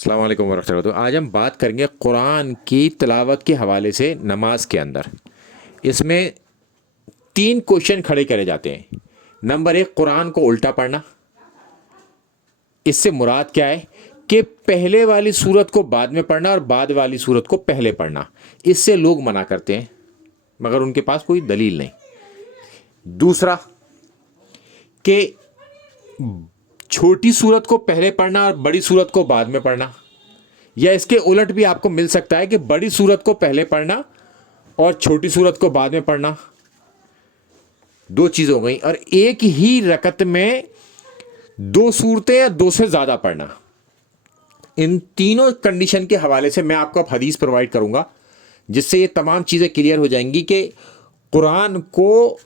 السلام علیکم ورحمۃ اللہ۔ آج ہم بات کریں گے قرآن کی تلاوت کے حوالے سے نماز کے اندر۔ اس میں 3 کوشچن کھڑے کرے جاتے ہیں۔ نمبر 1، قرآن کو الٹا پڑھنا۔ اس سے مراد کیا ہے کہ پہلے والی صورت کو بعد میں پڑھنا اور بعد والی صورت کو پہلے پڑھنا۔ اس سے لوگ منع کرتے ہیں مگر ان کے پاس کوئی دلیل نہیں۔ دوسرا کہ چھوٹی صورت کو پہلے پڑھنا اور بڑی صورت کو بعد میں پڑھنا، یا اس کے الٹ بھی آپ کو مل سکتا ہے کہ بڑی صورت کو پہلے پڑھنا اور چھوٹی صورت کو بعد میں پڑھنا۔ 2 چیزیں ہو گئیں۔ اور ایک ہی رکعت میں 2 صورتیں یا 2 سے زیادہ پڑھنا۔ ان تینوں کنڈیشن کے حوالے سے میں آپ کو اب حدیث پرووائڈ کروں گا جس سے یہ تمام چیزیں کلیئر ہو جائیں گی کہ قرآن کو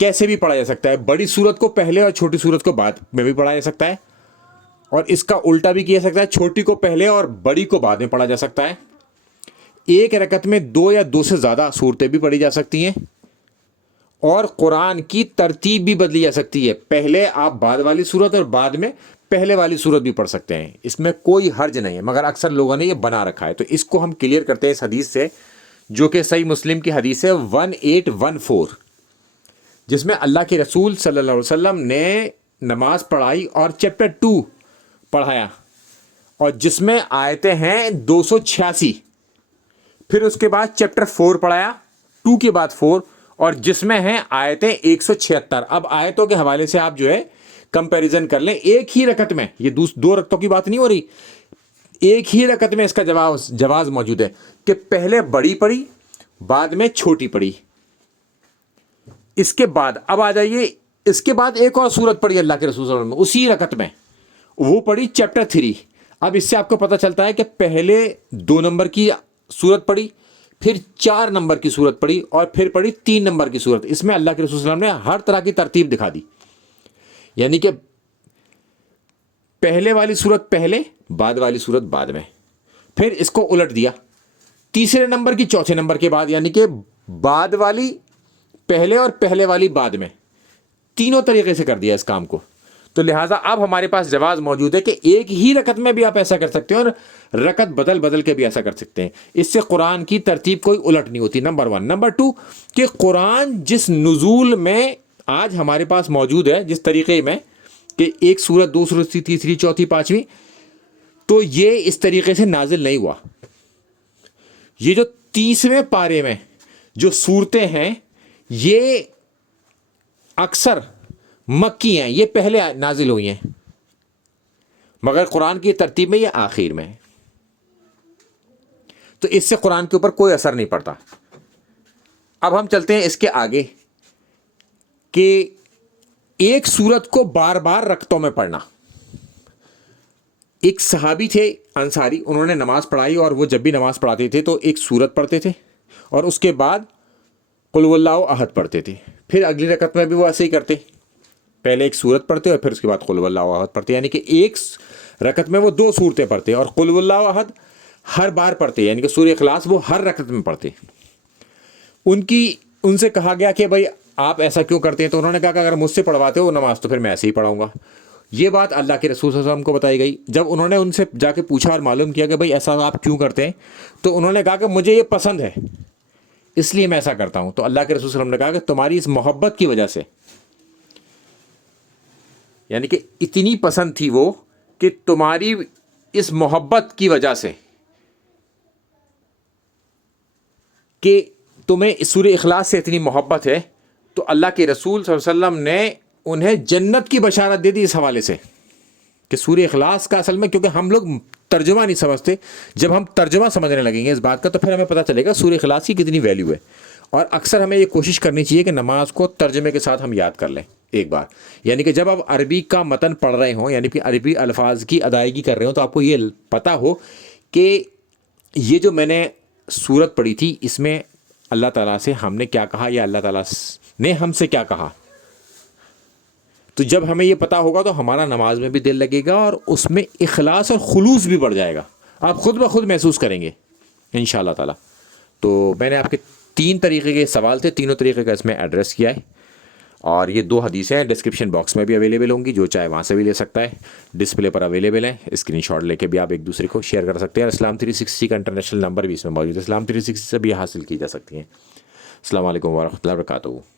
کیسے بھی پڑھا جا سکتا ہے۔ بڑی صورت کو پہلے اور چھوٹی صورت کو بعد میں بھی پڑھا جا سکتا ہے، اور اس کا الٹا بھی کیا جا سکتا ہے، چھوٹی کو پہلے اور بڑی کو بعد میں پڑھا جا سکتا ہے۔ ایک رکعت میں 2 یا 2 سے زیادہ صورتیں بھی پڑھی جا سکتی ہیں، اور قرآن کی ترتیب بھی بدلی جا سکتی ہے۔ پہلے آپ بعد والی صورت اور بعد میں پہلے والی صورت بھی پڑھ سکتے ہیں، اس میں کوئی حرج نہیں ہے، مگر اکثر لوگوں نے یہ بنا رکھا ہے۔ تو اس کو ہم کلیئر کرتے ہیں اس حدیث سے، جو کہ صحیح مسلم کی حدیث ہے 1814، جس میں اللہ کے رسول صلی اللہ علیہ وسلم نے نماز پڑھائی اور چیپٹر 2 پڑھایا، اور جس میں آیتیں ہیں 286۔ پھر اس کے بعد چیپٹر 4 پڑھایا، 2 کے بعد 4، اور جس میں ہیں آیتیں 176۔ اب آیتوں کے حوالے سے آپ جو ہے کمپیریزن کر لیں۔ ایک ہی رکعت میں، یہ 2 رکعتوں کی بات نہیں ہو رہی، ایک ہی رکعت میں اس کا جواز موجود ہے کہ پہلے بڑی پڑھی بعد میں چھوٹی پڑھی۔ اس کے بعد اب آ جائیے، اس کے بعد ایک اور سورت پڑھی اللہ کے رسول صلی اللہ علیہ وسلم اسی رکعت میں، وہ پڑھی چیپٹر 3۔ اب اس سے آپ کو پتہ چلتا ہے کہ پہلے 2 نمبر کی سورت پڑھی، پھر 4 نمبر کی سورت پڑھی، اور پھر پڑھی 3 نمبر کی سورت۔ اس میں اللہ کے رسول صلی اللہ علیہ وسلم نے ہر طرح کی ترتیب دکھا دی، یعنی کہ پہلے والی سورت پہلے، بعد والی سورت بعد میں۔ پھر اس کو الٹ دیا، تیسرے نمبر کی چوتھے نمبر کے بعد، یعنی کہ بعد والی پہلے اور پہلے والی بعد میں، تینوں طریقے سے کر دیا اس کام کو۔ تو لہٰذا اب ہمارے پاس جواز موجود ہے کہ ایک ہی رکعت میں بھی آپ ایسا کر سکتے ہیں، اور رکعت بدل بدل کے بھی ایسا کر سکتے ہیں۔ اس سے قرآن کی ترتیب کوئی الٹ نہیں ہوتی، نمبر 1۔ نمبر 2 کہ قرآن جس نزول میں آج ہمارے پاس موجود ہے، جس طریقے میں کہ ایک سورت 2 سورت تیسری چوتھی پانچویں، تو یہ اس طریقے سے نازل نہیں ہوا۔ یہ جو 30ویں پارے میں جو صورتیں ہیں یہ اکثر مکی ہیں، یہ پہلے نازل ہوئی ہیں، مگر قرآن کی ترتیب میں یہ آخر میں ہے۔ تو اس سے قرآن کے اوپر کوئی اثر نہیں پڑتا۔ اب ہم چلتے ہیں اس کے آگے کہ ایک سورت کو بار بار رکعتوں میں پڑھنا۔ ایک صحابی تھے انصاری، انہوں نے نماز پڑھائی، اور وہ جب بھی نماز پڑھاتے تھے تو ایک سورت پڑھتے تھے، اور اس کے بعد قل هو اللہ احد پڑھتے تھے۔ پھر اگلی رکعت میں بھی وہ ایسے ہی کرتے، پہلے ایک سورت پڑھتے اور پھر اس کے بعد قل هو اللہ احد پڑھتے، یعنی کہ ایک رکعت میں وہ 2 صورتیں پڑھتے، اور قل هو اللہ احد ہر بار پڑھتے، یعنی کہ سورہ اخلاص وہ ہر رکعت میں پڑھتے۔ ان سے کہا گیا کہ بھائی آپ ایسا کیوں کرتے ہیں؟ تو انہوں نے کہا کہ اگر مجھ سے پڑھواتے ہو نماز تو پھر میں ایسے ہی پڑھاؤں گا۔ یہ بات اللہ کے رسول صلی اللہ علیہ وسلم کو بتائی گئی۔ جب انہوں نے ان سے جا کے پوچھا اور معلوم کیا کہ بھائی ایسا آپ کیوں کرتے ہیں، تو انہوں نے کہا کہ مجھے یہ پسند ہے اس لیے میں ایسا کرتا ہوں۔ تو اللہ کے رسول صلی اللہ علیہ وسلم نے کہا کہ تمہاری اس محبت کی وجہ سے، یعنی کہ اتنی پسند تھی وہ کہ تمہاری اس محبت کی وجہ سے کہ تمہیں سورہ اخلاص سے اتنی محبت ہے، تو اللہ کے رسول صلی اللہ علیہ وسلم نے انہیں جنت کی بشارت دے دی اس حوالے سے کہ سورہ اخلاص کا اصل میں، کیونکہ ہم لوگ ترجمہ نہیں سمجھتے، جب ہم ترجمہ سمجھنے لگیں گے اس بات کا تو پھر ہمیں پتہ چلے گا سورہ اخلاص کی کتنی ویلیو ہے۔ اور اکثر ہمیں یہ کوشش کرنی چاہیے کہ نماز کو ترجمے کے ساتھ ہم یاد کر لیں ایک بار، یعنی کہ جب آپ عربی کا متن پڑھ رہے ہوں، یعنی کہ عربی الفاظ کی ادائیگی کر رہے ہوں، تو آپ کو یہ پتہ ہو کہ یہ جو میں نے سورت پڑھی تھی اس میں اللہ تعالیٰ سے ہم نے کیا کہا، یا اللہ تعالیٰ نے ہم سے کیا کہا۔ تو جب ہمیں یہ پتہ ہوگا تو ہمارا نماز میں بھی دل لگے گا، اور اس میں اخلاص اور خلوص بھی بڑھ جائے گا، آپ خود بخود محسوس کریں گے انشاءاللہ تعالیٰ۔ تو میں نے آپ کے 3 طریقے کے سوال تھے، تینوں طریقے کا اس میں ایڈریس کیا ہے، اور یہ 2 حدیثیں ڈسکرپشن باکس میں بھی اویلیبل ہوں گی، جو چاہے وہاں سے بھی لے سکتا ہے، ڈسپلے پر اویلیبل ہیں، اسکرین شاٹ لے کے بھی آپ ایک دوسرے کو شیئر کر سکتے ہیں. اور اسلام 360 کا انٹرنیشنل نمبر بھی اس میں موجود ہے، اسلام 360 سے بھی حاصل کی جا سکتی ہیں. السلام علیکم ورحمۃ اللہ وبرکاتہ.